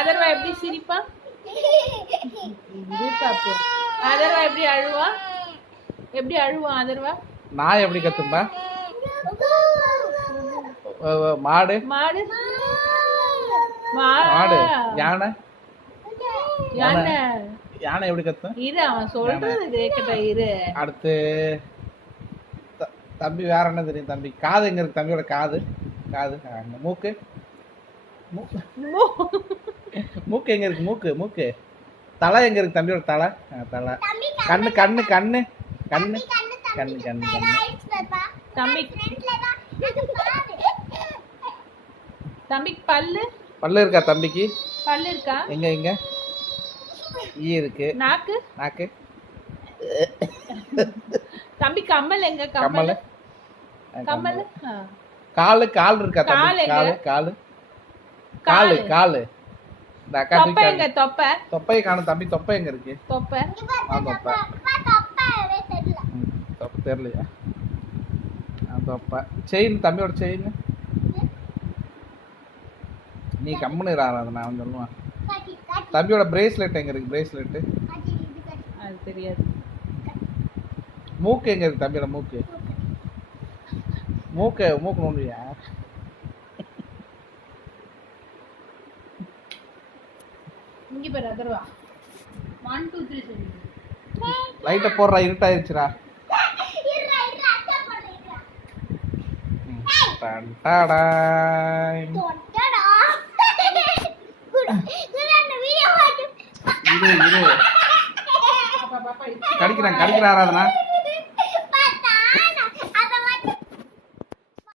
அதர்வா எப்படி சிரிப்பா? அதர்வா எப்படி அழுவா? எப்படி அழுவா அதர்வா? நான் எப்படி கத்தும்பா? மாடு மாடு மாடு யானை யானை யானை எப்படி கத்தும்? இரு அவன் சொல்றது கேக்கட்டும் இரு. அடுத்து தம்பி வேற என்ன தெரியும்? தம்பி காது எங்க இருக்கு? தம்பியோட காது காது மூக்கு மூக்கு எங்க இருக்கு? மூக்கு மூக்கு தலை எங்க இருக்கு? தம்பியோட தலை தலை கண்ணு கண்ணு கண்ணு கண்ணு கண்ணு கண்ணு தம்பி தம்பிக்கு பல்லு பல்லு இருக்கா? தம்பிக்கு பல்லு இருக்கா? எங்க எங்க ஈ இருக்கு. நாக்கு நாக்கு தம்பி கம்மல் எங்க? கம்மல் கம்மல் காலு கால் இருக்கா? தம்பி காலு காலு காலு காலு தொப்பை எங்க? தொப்பை தொப்பையை காணும். தம்பி தொப்பை எங்க இருக்கு? தொப்பை தொப்பை தொப்பை தெரியலையா? தொப்பை செயின் தம்பியோட செயின் நீ கம்முன்னு ஆராதனா அவன் சொல்லுவான். தம்பியோட பிரேஸ்லெட் எங்க இருக்கு? பிரேஸ்லெட் அது தெரியாது. மூக்கு எங்க இருக்கு? தம்பியோட மூக்கு மூக்கு மூக்கு நோண்டியா? இங்க பாரு அதர்வா 1 2 3 சொல்லு. லைட்ட போடுறா, இருட்டாயிருச்சுடா. கடிக்கிறான் கடிக்கிறான் ஆராதனா.